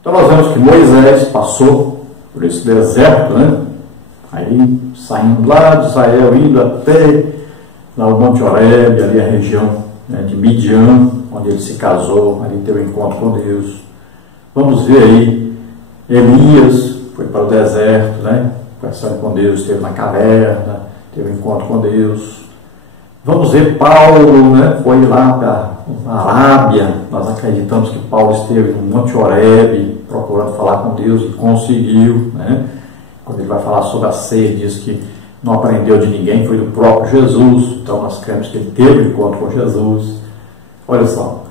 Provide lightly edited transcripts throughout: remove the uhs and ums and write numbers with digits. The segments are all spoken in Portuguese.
Então nós vemos que Moisés passou por esse deserto, né? Aí saindo lá de Israel, indo até lá o Monte Horebe, ali a região, né, de Midian, onde ele se casou, ali teve um encontro com Deus. Vamos ver aí, Elias foi para o deserto, né? Conversando com Deus, esteve na caverna, teve um encontro com Deus. Vamos ver Paulo, né? Foi lá para a Arábia. Nós acreditamos que Paulo esteve no Monte Horebe procurando falar com Deus e conseguiu, né? Quando ele vai falar sobre a ceia, diz que não aprendeu de ninguém, foi do próprio Jesus. Então nós cremos que ele teve um encontro com Jesus. Olha só.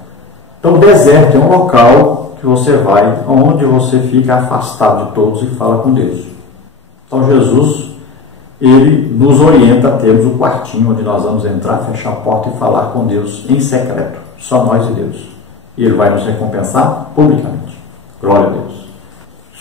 Então o deserto é um local que você vai, onde você fica afastado de todos e fala com Deus. Então Jesus, ele nos orienta a termos um quartinho onde nós vamos entrar, fechar a porta e falar com Deus em secreto, só nós e Deus. E ele vai nos recompensar publicamente. Glória a Deus.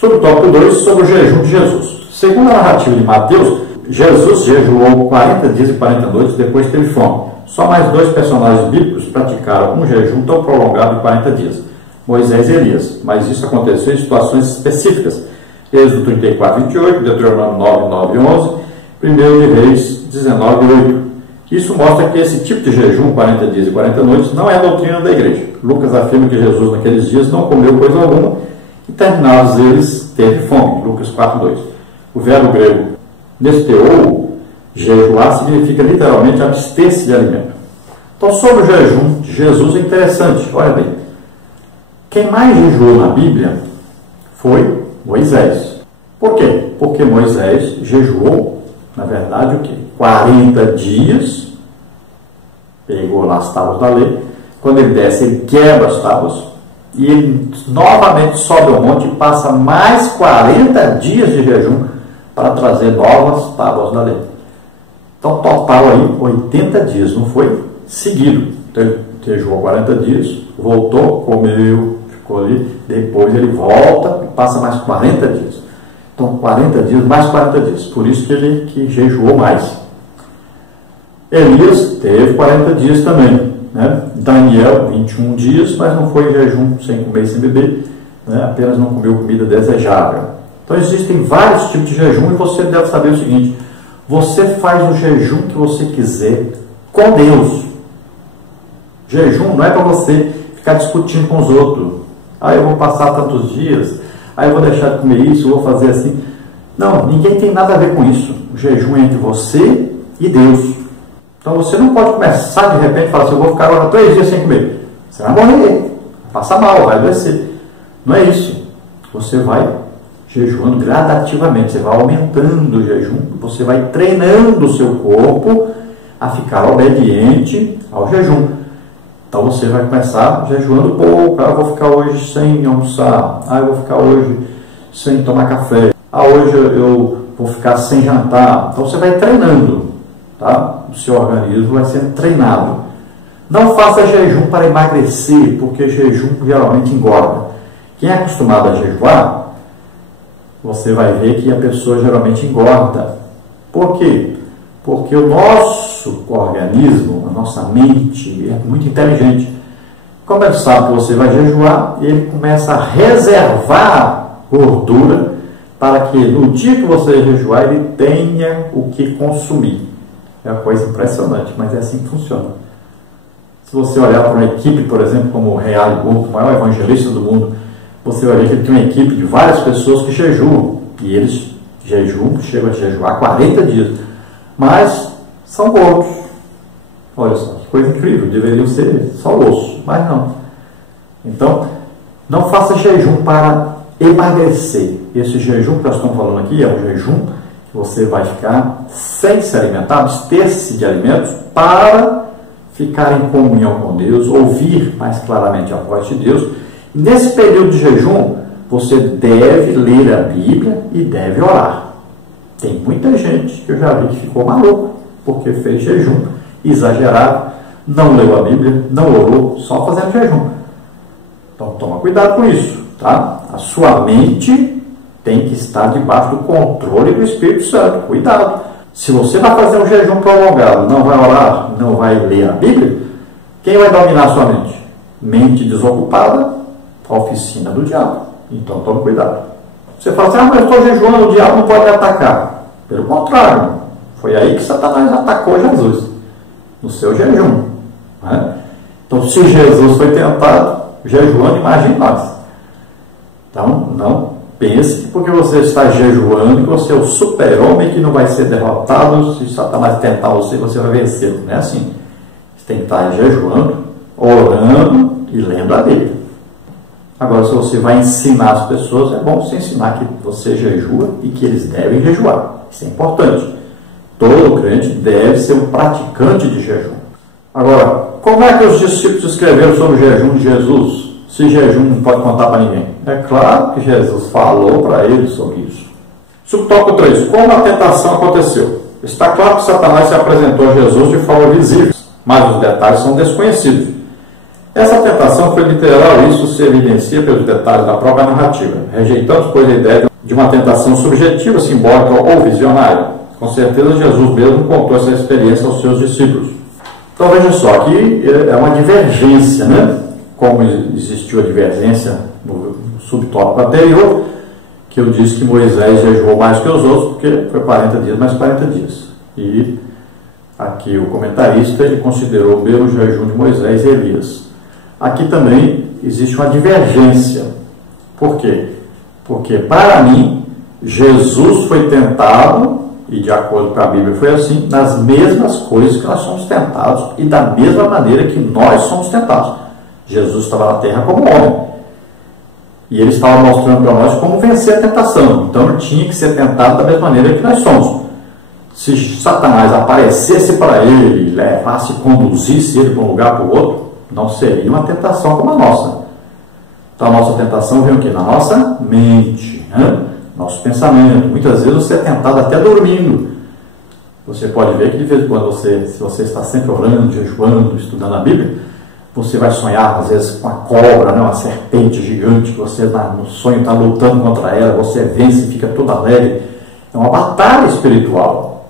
Sobre o tópico 2, sobre o jejum de Jesus. Segundo a narrativa de Mateus, Jesus jejuou 40 dias e 40 noites, depois teve fome. Só mais 2 personagens bíblicos praticaram um jejum tão prolongado de 40 dias, Moisés e Elias. Mas isso aconteceu em situações específicas. Êxodo 34, 28, Deuteronômio 9, 9 e 11, 1 de Reis 19, 8. Isso mostra que esse tipo de jejum, 40 dias e 40 noites, não é a doutrina da igreja. Lucas afirma que Jesus naqueles dias não comeu coisa alguma e terminados eles teve fome. Lucas 4, 2. O verbo grego nesteou, jejuar, significa literalmente abster-se de alimento. Então, sobre o jejum de Jesus é interessante. Olha bem, quem mais jejuou na Bíblia foi Moisés. Por quê? Porque Moisés jejuou, na verdade, o quê? 40 dias, pegou lá as tábuas da lei. Quando ele desce, ele quebra as tábuas e ele novamente sobe ao monte e passa mais 40 dias de jejum para trazer novas tábuas da lei. Então, total aí 80 dias, não foi seguido. Então, ele jejuou 40 dias, voltou, comeu, ficou ali, depois ele volta e passa mais 40 dias. Então, 40 dias, mais 40 dias. Por isso que ele jejuou mais. Elias teve 40 dias também, né? Daniel, 21 dias, mas não foi em jejum, sem comer e sem beber, né? Apenas não comeu comida desejável. Então, existem vários tipos de jejum e você deve saber o seguinte: você faz o jejum que você quiser com Deus. Jejum não é para você ficar discutindo com os outros. Eu vou passar tantos dias, eu vou deixar de comer isso, vou fazer assim. Não, ninguém tem nada a ver com isso. O jejum é entre você e Deus. Então você não pode começar de repente e falar assim: eu vou ficar agora 3 dias sem comer. Você vai morrer, vai passar mal, vai adoecer. Não é isso. Você vai jejuando gradativamente, você vai aumentando o jejum, você vai treinando o seu corpo a ficar obediente ao jejum. Então você vai começar jejuando pouco. Eu vou ficar hoje sem almoçar. Eu vou ficar hoje sem tomar café. Hoje eu vou ficar sem jantar. Então você vai treinando, tá? O seu organismo vai sendo treinado. Não faça jejum para emagrecer, porque jejum geralmente engorda. Quem é acostumado a jejuar, você vai ver que a pessoa geralmente engorda. Por quê? Porque o nosso organismo, a nossa mente é muito inteligente. Como ele sabe que você vai jejuar, ele começa a reservar gordura para que no dia que você jejuar ele tenha o que consumir. É uma coisa impressionante, mas é assim que funciona. Se você olhar para uma equipe, por exemplo, como o Real Gordo, o maior evangelista do mundo, você vai ver que ele tem uma equipe de várias pessoas que jejuam. E eles jejuam, chegam a jejuar 40 dias. Mas são gordos. Olha só, que coisa incrível. Deveriam ser só osso, mas não. Então, não faça jejum para emagrecer. Esse jejum que nós estamos falando aqui é um jejum que você vai ficar sem se alimentar, abster-se de alimentos para ficar em comunhão com Deus, ouvir mais claramente a voz de Deus. Nesse período de jejum, você deve ler a Bíblia e deve orar. Tem muita gente que eu já vi que ficou maluco porque fez jejum exagerado, não leu a Bíblia, não orou, só fazendo jejum. Então toma cuidado com isso, tá? A sua mente tem que estar debaixo do controle do Espírito Santo. Cuidado. Se você vai fazer um jejum prolongado, não vai orar, não vai ler a Bíblia, quem vai dominar a sua mente? Mente desocupada, a oficina do diabo. Então tome cuidado. Você fala assim, mas eu estou jejuando, o diabo não pode me atacar. Pelo contrário, foi aí que Satanás atacou Jesus, no seu jejum. Né? Então, se Jesus foi tentado jejuando, imagine nós. Então, não pense que porque você está jejuando, que você é o super-homem que não vai ser derrotado. Se Satanás tentar você, você vai vencer. Não é assim. Você tem que estar jejuando, orando e lendo a Bíblia. Agora, se você vai ensinar as pessoas, é bom você ensinar que você jejua e que eles devem jejuar. Isso é importante. Todo crente deve ser um praticante de jejum. Agora, como é que os discípulos escreveram sobre o jejum de Jesus? Se jejum não pode contar para ninguém. É claro que Jesus falou para eles sobre isso. Subtópico 3. Como a tentação aconteceu? Está claro que Satanás se apresentou a Jesus de forma visível, mas os detalhes são desconhecidos. Essa tentação foi literal, isso se evidencia pelos detalhes da própria narrativa. Rejeitamos, pois, a ideia de uma tentação subjetiva, simbólica ou visionária. Com certeza, Jesus mesmo contou essa experiência aos seus discípulos. Então, veja só, aqui é uma divergência, né? Como existiu a divergência no subtópico anterior, que eu disse que Moisés jejuou mais que os outros, porque foi 40 dias mais 40 dias. E aqui o comentarista, ele considerou o mesmo jejum de Moisés e Elias. Aqui também existe uma divergência. Por quê? Porque, para mim, Jesus foi tentado, e de acordo com a Bíblia foi assim, nas mesmas coisas que nós somos tentados e da mesma maneira que nós somos tentados. Jesus estava na terra como homem. E ele estava mostrando para nós como vencer a tentação. Então, ele tinha que ser tentado da mesma maneira que nós somos. Se Satanás aparecesse para ele, levasse, conduzisse ele para um lugar para o outro, não seria uma tentação como a nossa. Então, a nossa tentação vem o quê? Na nossa mente, né? Nosso pensamento. Muitas vezes você é tentado até dormindo. Você pode ver que de vez em quando, se você está sempre orando, jejuando, estudando a Bíblia, você vai sonhar, às vezes, com a cobra, né? Uma serpente gigante, que você no sonho está lutando contra ela, você vence e fica todo alegre. É uma batalha espiritual.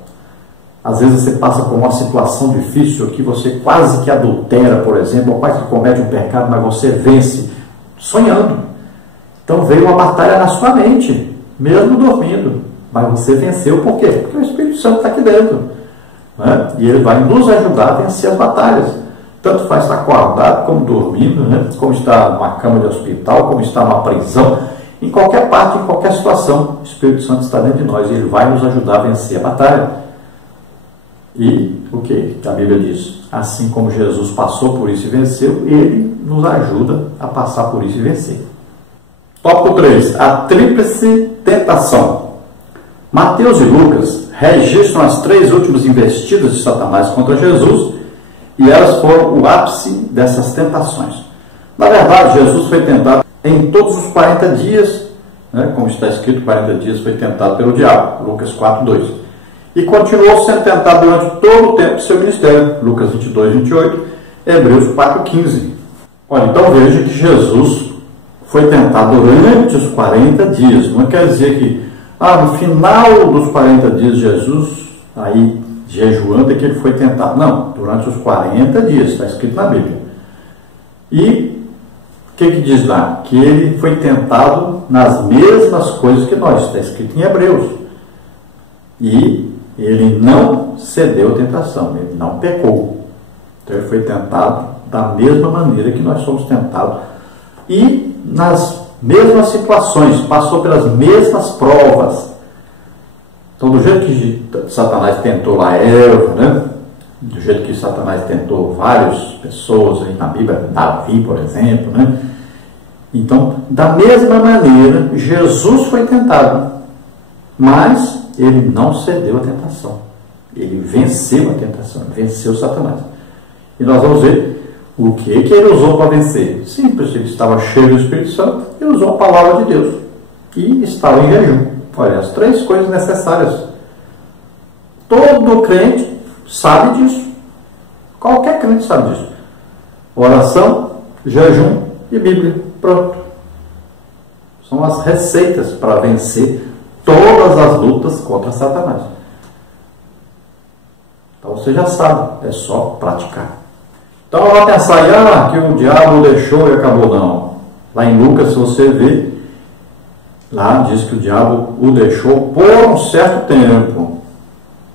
Às vezes você passa por uma situação difícil que você quase que adultera, por exemplo, ou quase que comete um pecado, mas você vence sonhando. Então veio uma batalha na sua mente, mesmo dormindo. Mas você venceu por quê? Porque o Espírito Santo está aqui dentro. Né? E ele vai nos ajudar a vencer as batalhas. Tanto faz estar acordado como dormindo, né? Como estar numa cama de hospital, como estar numa prisão. Em qualquer parte, em qualquer situação, o Espírito Santo está dentro de nós e ele vai nos ajudar a vencer a batalha. E o que a Bíblia diz? Assim como Jesus passou por isso e venceu, ele nos ajuda a passar por isso e vencer. Tópico 3. A tríplice tentação. Mateus e Lucas registram as 3 últimas investidas de Satanás contra Jesus e elas foram o ápice dessas tentações. Na verdade, Jesus foi tentado em todos os 40 dias, né, como está escrito, 40 dias foi tentado pelo diabo, Lucas 4:2. E continuou sendo tentado durante todo o tempo do seu ministério, Lucas 22:28, Hebreus 4:15. Olha, então veja que Jesus foi tentado durante os 40 dias. Não quer dizer que, no final dos 40 dias, Jesus, aí jejuando, é que ele foi tentado. Não, durante os 40 dias, está escrito na Bíblia. E o que diz lá? Que ele foi tentado nas mesmas coisas que nós, está escrito em Hebreus. E ele não cedeu à tentação, ele não pecou. Então ele foi tentado da mesma maneira que nós somos tentados. E nas mesmas situações, passou pelas mesmas provas. Então, do jeito que Satanás tentou lá Eva, né? Do jeito que Satanás tentou várias pessoas aí na Bíblia, Davi, por exemplo, né? Então, da mesma maneira, Jesus foi tentado, mas ele não cedeu à tentação. Ele venceu a tentação, venceu Satanás. E nós vamos ver o que ele usou para vencer. Simples, ele estava cheio do Espírito Santo e usou a palavra de Deus. E estava em jejum. Olha, as 3 coisas necessárias. Todo crente sabe disso. Qualquer crente sabe disso. Oração, jejum e Bíblia. Pronto. São as receitas para vencer todas as lutas contra Satanás. Então você já sabe, é só praticar. Então vai pensar aí, que o diabo deixou e acabou. Não. Lá em Lucas você vê Lá diz que o diabo o deixou por um certo tempo,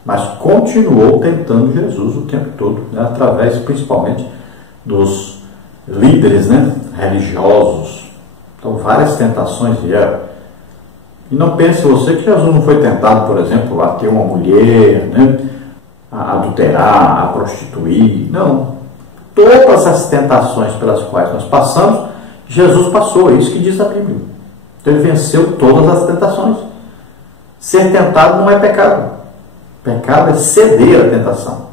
mas continuou tentando Jesus o tempo todo, né? Através principalmente dos líderes, né? Religiosos. Então várias tentações vieram. E não pense você que Jesus não foi tentado, por exemplo, a ter uma mulher, né? A adulterar, a prostituir. Não. Todas as tentações pelas quais nós passamos, Jesus passou. É isso que diz a Bíblia. Então ele venceu todas as tentações. Ser tentado não é pecado. Pecado é ceder à tentação.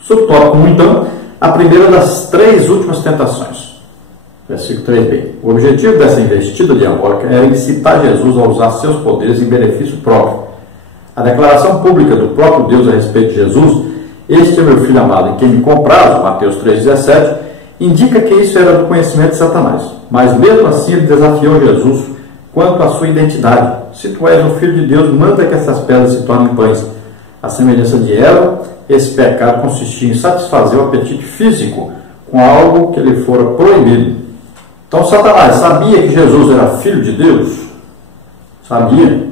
Subtópico 1, então, a primeira das 3 últimas tentações. Versículo 3b. O objetivo dessa investida diabólica era incitar Jesus a usar seus poderes em benefício próprio. A declaração pública do próprio Deus a respeito de Jesus, este é meu filho amado em quem me compraz, Mateus 3,17, indica que isso era do conhecimento de Satanás. Mas mesmo assim ele desafiou Jesus quanto à sua identidade. Se tu és o Filho de Deus, manda que essas pedras se tornem pães. A semelhança de Eva, esse pecado consistia em satisfazer o apetite físico com algo que lhe fora proibido. Então Satanás sabia que Jesus era Filho de Deus? Sabia?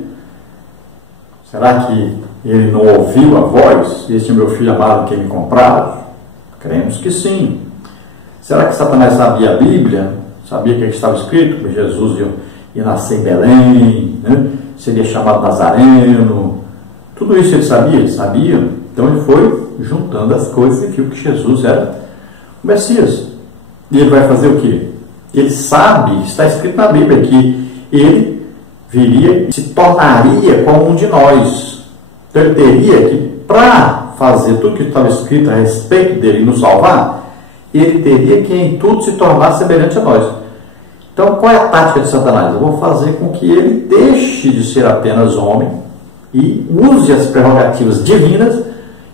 Será que ele não ouviu a voz? Este é meu filho amado que me compraram? Cremos que sim. Será que Satanás sabia a Bíblia? Sabia que estava escrito que Jesus ia nascer em Belém, né? Seria chamado Nazareno? Tudo isso ele sabia? Ele sabia. Então ele foi juntando as coisas e viu que Jesus era o Messias. E ele vai fazer o quê? Ele sabe, está escrito na Bíblia, que ele viria e se tornaria como um de nós. Então ele teria que, para fazer tudo que estava escrito a respeito dele e nos salvar, ele teria que em tudo se tornar semelhante a nós. Então qual é a tática de Satanás? Eu vou fazer com que ele deixe de ser apenas homem e use as prerrogativas divinas,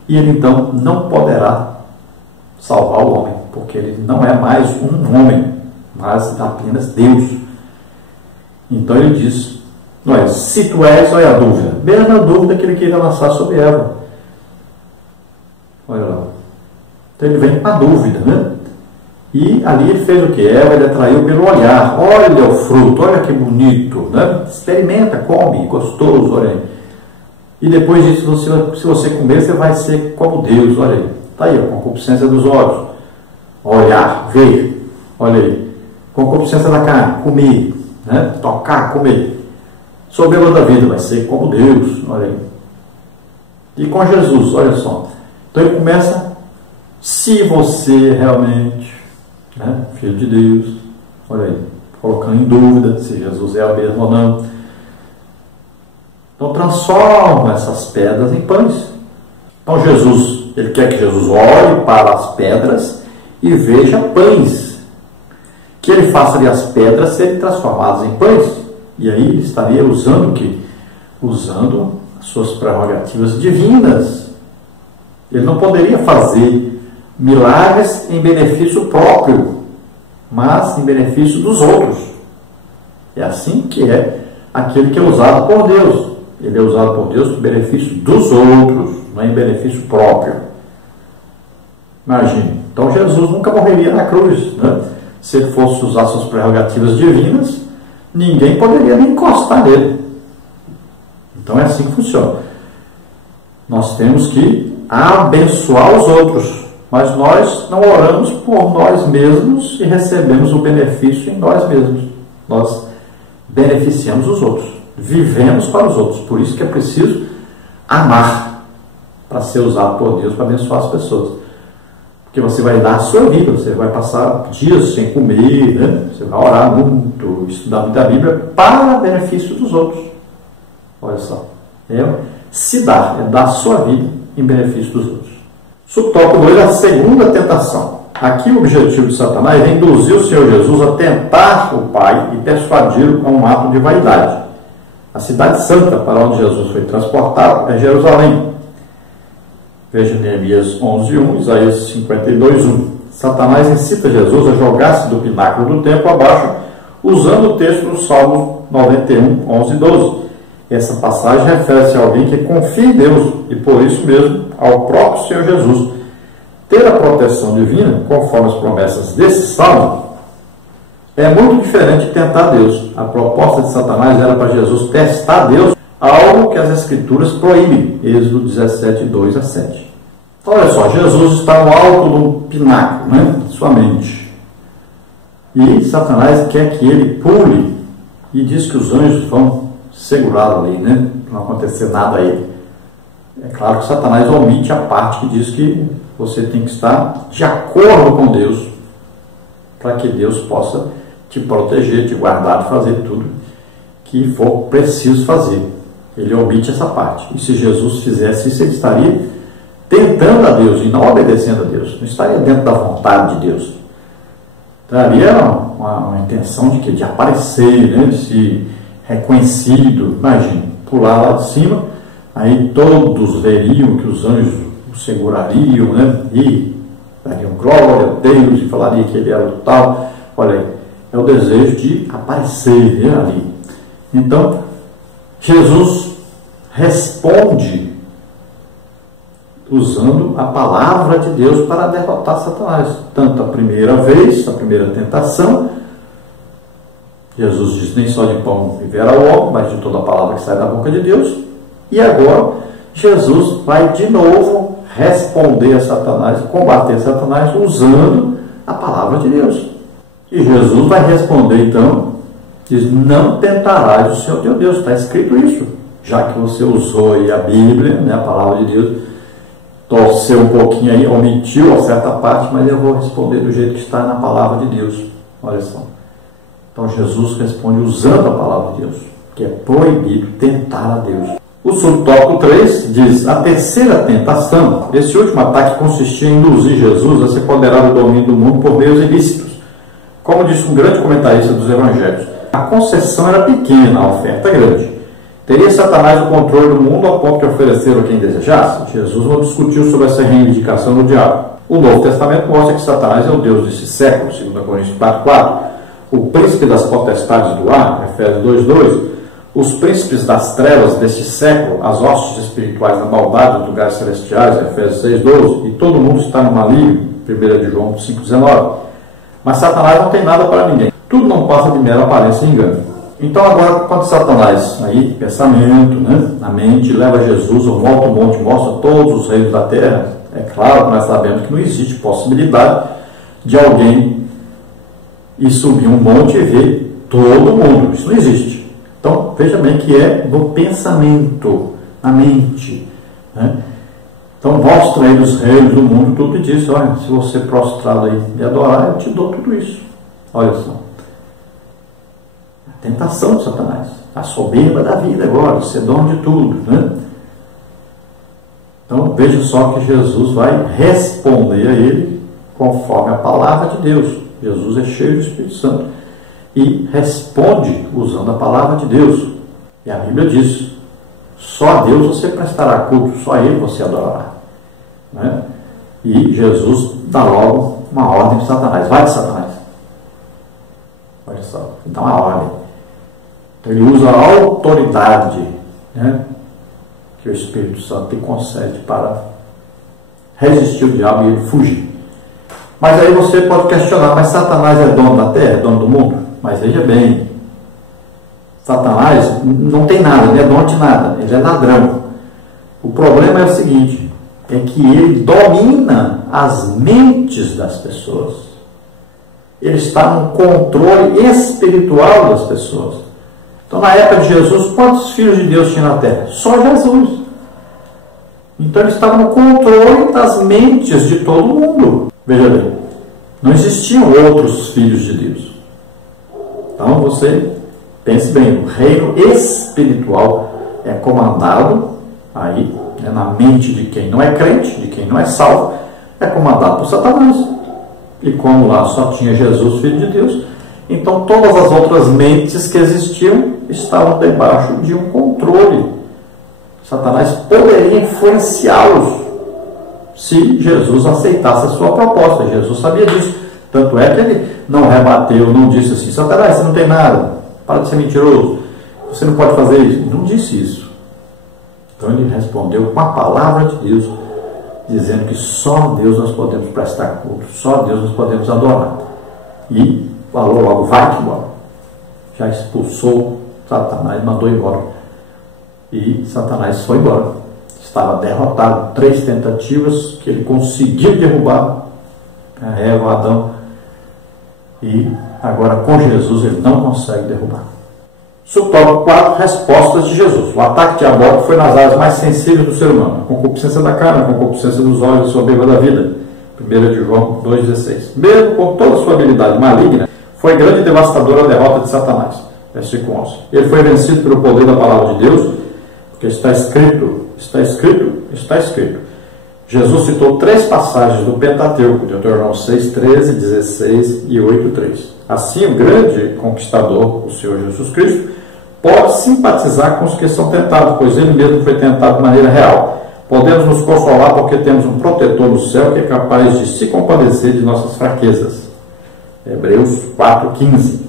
e ele então não poderá salvar o homem, porque ele não é mais um homem, mas apenas Deus. Então ele diz, olha, se tu és, olha a dúvida, mesma dúvida que ele queria lançar sobre Eva. Olha lá. Então ele vem com a dúvida, né? E ali ele fez o que? Eva ele atraiu pelo olhar. Olha o fruto, olha que bonito, né? Experimenta, come, gostoso, olha aí. E depois disso, se você comer, você vai ser como Deus, olha aí. Está aí, a concupiscência dos olhos. Olhar, ver, olha aí. Concupiscência da carne, comer, né? Tocar, comer. Soberano da vida, vai ser como Deus, olha aí. E com Jesus, olha só. Então ele começa, se você realmente, né, filho de Deus, olha aí, colocando em dúvida se Jesus é o mesmo ou não. Então transforma essas pedras em pães. Então Jesus, ele quer que Jesus olhe para as pedras e veja pães. Que ele faça ali as pedras serem transformadas em pães. E aí ele estaria usando o quê? Usando as suas prerrogativas divinas. Ele não poderia fazer milagres em benefício próprio, mas em benefício dos outros. É assim que é aquele que é usado por Deus. Ele é usado por Deus em benefício dos outros, não é em benefício próprio. Imagine. Então Jesus nunca morreria na cruz, né? Se ele fosse usar suas prerrogativas divinas, ninguém poderia nem encostar nele. Então é assim que funciona. Nós temos que abençoar os outros, mas nós não oramos por nós mesmos e recebemos o benefício em nós mesmos. Nós beneficiamos os outros. Vivemos para os outros. Por isso que é preciso amar para ser usado por Deus para abençoar as pessoas. Porque você vai dar a sua vida, você vai passar dias sem comer, né? Você vai orar muito, estudar muita Bíblia para benefício dos outros. Olha só. É se dar, é dar a sua vida em benefício dos outros. Subtópico 2, a segunda tentação. Aqui o objetivo de Satanás é induzir o Senhor Jesus a tentar o Pai e persuadi-lo a um ato de vaidade. A cidade santa para onde Jesus foi transportado é Jerusalém. Veja Neemias 11:1, Isaías 52:1. Satanás incita Jesus a jogar-se do pináculo do templo abaixo, usando o texto do Salmo 91:11-12. Essa passagem refere-se a alguém que confia em Deus e, por isso mesmo, ao próprio Senhor Jesus. Ter a proteção divina, conforme as promessas desse salmo, É muito diferente de tentar Deus. A proposta de Satanás era para Jesus testar Deus, algo que as Escrituras proíbem. Êxodo 17, 2 a 7. Então, olha só, Jesus está no alto do pináculo, né? Sua mente. E Satanás quer que ele pule e diz que os anjos vão segurá-lo ali, né? Não acontecer nada a ele. É claro que Satanás omite a parte que diz que você tem que estar de acordo com Deus para que Deus possa te proteger, te guardar, de fazer tudo que for preciso fazer. Ele omite essa parte. E se Jesus fizesse isso, ele estaria tentando a Deus e não obedecendo a Deus. Não estaria dentro da vontade de Deus. Traria uma intenção de que? De aparecer, né? De ser reconhecido. Imagine, pular lá de cima, aí todos veriam que os anjos o segurariam, né? E dariam glória a Deus e falaria que ele era o tal. Olha aí, é o desejo de aparecer, né, ali. Então, Jesus responde usando a palavra de Deus para derrotar Satanás. Tanto a primeira vez, a primeira tentação, Jesus diz: nem só de pão viverá o homem, mas de toda a palavra que sai da boca de Deus. E agora, Jesus vai de novo responder a Satanás, combater Satanás, usando a palavra de Deus. E Jesus vai responder então, diz: não tentarás o Senhor teu Deus. Está escrito isso. Já que você usou aí a Bíblia, né, a palavra de Deus, torceu um pouquinho aí, omitiu a certa parte, mas eu vou responder do jeito que está na palavra de Deus. Olha só. Então Jesus responde usando a palavra de Deus, que é proibido tentar a Deus. O subtópico 3 diz: a terceira tentação. Esse último ataque consistia em induzir Jesus a se apoderar do domínio do mundo por meios ilícitos. Como disse um grande comentarista dos evangelhos, a concessão era pequena, a oferta grande. Teria Satanás o controle do mundo a ponto de oferecer a quem desejasse? Jesus não discutiu sobre essa reivindicação do diabo. O Novo Testamento mostra que Satanás é o Deus desse século, 2 Coríntios 4:4, o príncipe das potestades do ar, Efésios 2:2, os príncipes das trevas deste século, as hostes espirituais da maldade dos lugares celestiais, Efésios 6:12, e todo mundo está no maligno, 1 de João 5:19. Mas Satanás não tem nada para ninguém. Tudo não passa de mera aparência e engano. Então agora, quando Satanás, aí, pensamento, né, na mente, leva Jesus ao alto monte, mostra todos os reinos da terra, é claro que nós sabemos que não existe possibilidade de alguém ir subir um monte e ver todo mundo. Isso não existe. Então, veja bem que é no pensamento, na mente, né? Então, mostra aí os reinos do mundo tudo e diz: olha, se você prostrado aí me adorar, eu te dou tudo isso. Olha só. A tentação de Satanás. A soberba da vida agora, ser dono de tudo, né? Então, veja só que Jesus vai responder a ele conforme a palavra de Deus. Jesus é cheio do Espírito Santo. E responde usando a palavra de Deus. E a Bíblia diz: só a Deus você prestará culto, só a Ele você adorará, né? E Jesus dá logo uma ordem para Satanás: vai de Satanás. Olha só, dá uma ordem. Então ele usa a autoridade, né, que o Espírito Santo lhe concede para resistir ao diabo e ele fugir. Mas aí você pode questionar: mas Satanás é dono da terra, é dono do mundo? Mas veja bem, Satanás não tem nada, ele é dono de nada, ele é ladrão. O problema é o seguinte, é que ele domina as mentes das pessoas. Ele está no controle espiritual das pessoas. Então, na época de Jesus, quantos filhos de Deus tinha na terra? Só Jesus. Então, ele estava no controle das mentes de todo mundo. Veja bem, não existiam outros filhos de Deus. Então, você pense bem, o reino espiritual é comandado aí, né, na mente de quem não é crente, de quem não é salvo, é comandado por Satanás. E como lá só tinha Jesus, Filho de Deus, então todas as outras mentes que existiam estavam debaixo de um controle. Satanás poderia influenciá-los se Jesus aceitasse a sua proposta. Jesus sabia disso. Tanto é que ele não rebateu, não disse assim: Satanás, você não tem nada, para de ser mentiroso, você não pode fazer isso. Ele não disse isso. Então ele respondeu com a palavra de Deus, dizendo que só a Deus nós podemos prestar culto, só a Deus nós podemos adorar. E falou logo, vai-te embora. Já expulsou Satanás, mandou embora. E Satanás foi embora. Estava derrotado. 3 tentativas que ele conseguiu derrubar a Eva, Adão. E agora com Jesus ele não consegue derrubar. Subtópico 4, respostas de Jesus. O ataque diabólico foi nas áreas mais sensíveis do ser humano. A concupiscência da carne, a concupiscência dos olhos, a soberba da vida. 1 de João 2,16. Mesmo com toda a sua habilidade maligna, foi grande e devastadora a derrota de Satanás. Versículo 11. Ele foi vencido pelo poder da palavra de Deus, porque está escrito, está escrito, está escrito. Jesus citou 3 passagens do Pentateuco, Deuteronômio 6,13, 16 e 8,3. Assim, o grande conquistador, o Senhor Jesus Cristo, pode simpatizar com os que são tentados, pois ele mesmo foi tentado de maneira real. Podemos nos consolar porque temos um protetor no céu que é capaz de se compadecer de nossas fraquezas. Hebreus 4,15.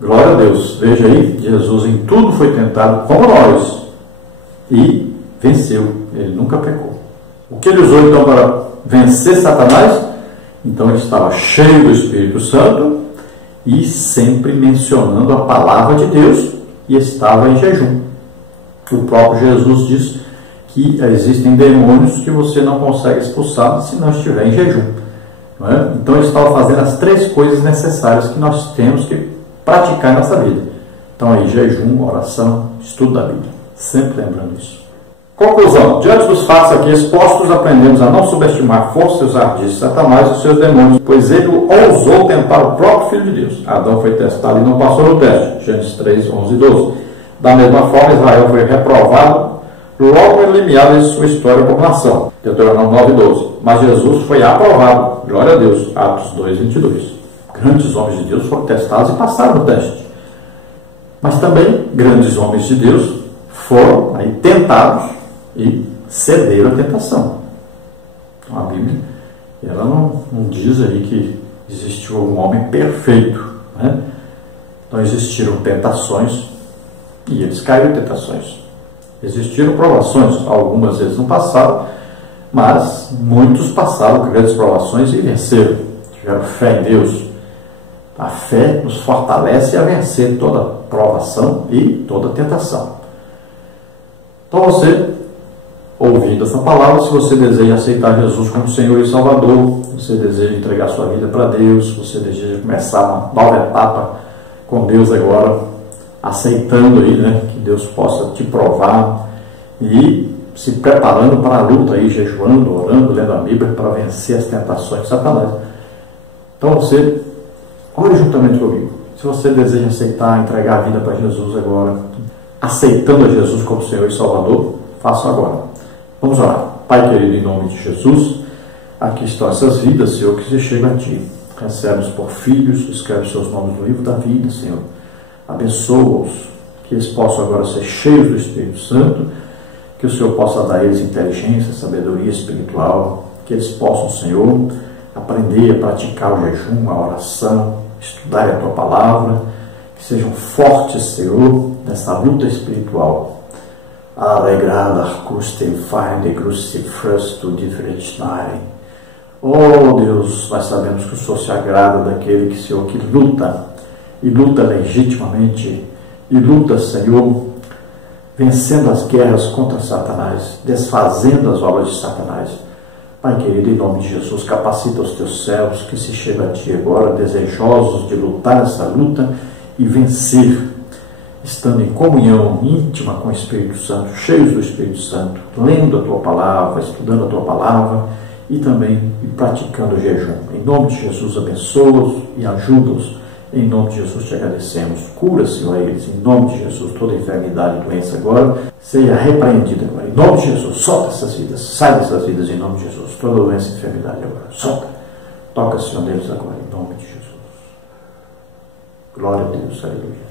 Glória a Deus. Veja aí, Jesus em tudo foi tentado como nós e venceu. Ele nunca pecou. O que ele usou então para vencer Satanás? Então ele estava cheio do Espírito Santo e sempre mencionando a palavra de Deus e estava em jejum. O próprio Jesus diz que existem demônios que você não consegue expulsar se não estiver em jejum. Não é? Então ele estava fazendo as 3 coisas necessárias que nós temos que praticar em nossa vida. Então aí jejum, oração, estudo da Bíblia. Sempre lembrando isso. Conclusão. Diante dos fatos aqui expostos, aprendemos a não subestimar forças ardis de Satanás e seus demônios, pois ele ousou tentar o próprio Filho de Deus. Adão foi testado e não passou no teste. Gênesis 3, 11 e 12. Da mesma forma, Israel foi reprovado logo eliminado de sua história como nação. Deuteronômio 9, 12. Mas Jesus foi aprovado. Glória a Deus. Atos 2, 22. Grandes homens de Deus foram testados e passaram no teste. Mas também grandes homens de Deus foram aí tentados e cederam à tentação. Então, a Bíblia ela não diz aí que existiu um homem perfeito, né? Então existiram tentações e eles caíram em tentações. Existiram provações, algumas vezes não passaram, mas muitos passaram grandes provações e venceram, tiveram fé em Deus. A fé nos fortalece a vencer toda provação e toda tentação. Então você, ouvindo essa palavra, se você deseja aceitar Jesus como Senhor e Salvador, você deseja entregar sua vida para Deus, você deseja começar uma nova etapa com Deus agora, aceitando aí, né, que Deus possa te provar e se preparando para a luta aí, jejuando, orando, lendo a Bíblia para vencer as tentações de Satanás. Então você, ore juntamente comigo. Se você deseja aceitar, entregar a vida para Jesus agora, aceitando a Jesus como Senhor e Salvador, faça agora. Vamos orar. Pai querido, em nome de Jesus, aqui estão essas vidas, Senhor, que se chegam a Ti. Recebe-os por filhos, escreve seus nomes no livro da vida, Senhor. Abençoa-os, que eles possam agora ser cheios do Espírito Santo, que o Senhor possa dar a eles inteligência, sabedoria espiritual, que eles possam, Senhor, aprender a praticar o jejum, a oração, estudar a Tua Palavra, que sejam fortes, Senhor, nessa luta espiritual. Alegrada, custe, feinde, cruci, frusto, diferentinare. Oh Deus, nós sabemos que o Senhor se agrada daquele que, Senhor, que luta, e luta legitimamente, e luta, Senhor, vencendo as guerras contra Satanás, desfazendo as obras de Satanás. Pai querido, em nome de Jesus, capacita os Teus servos que se chegam a Ti agora, desejosos de lutar essa luta e vencer, estando em comunhão íntima com o Espírito Santo, cheios do Espírito Santo, lendo a Tua Palavra, estudando a Tua Palavra e também praticando o jejum. Em nome de Jesus, abençoa-os e ajuda-os. Em nome de Jesus te agradecemos. Cura, Senhor, a eles. Em nome de Jesus, toda enfermidade e doença agora seja repreendida agora. Em nome de Jesus, solta essas vidas. Sai dessas vidas em nome de Jesus. Toda doença e enfermidade agora. Solta. Toca, Senhor, neles agora. Em nome de Jesus. Glória a Deus. Aleluia.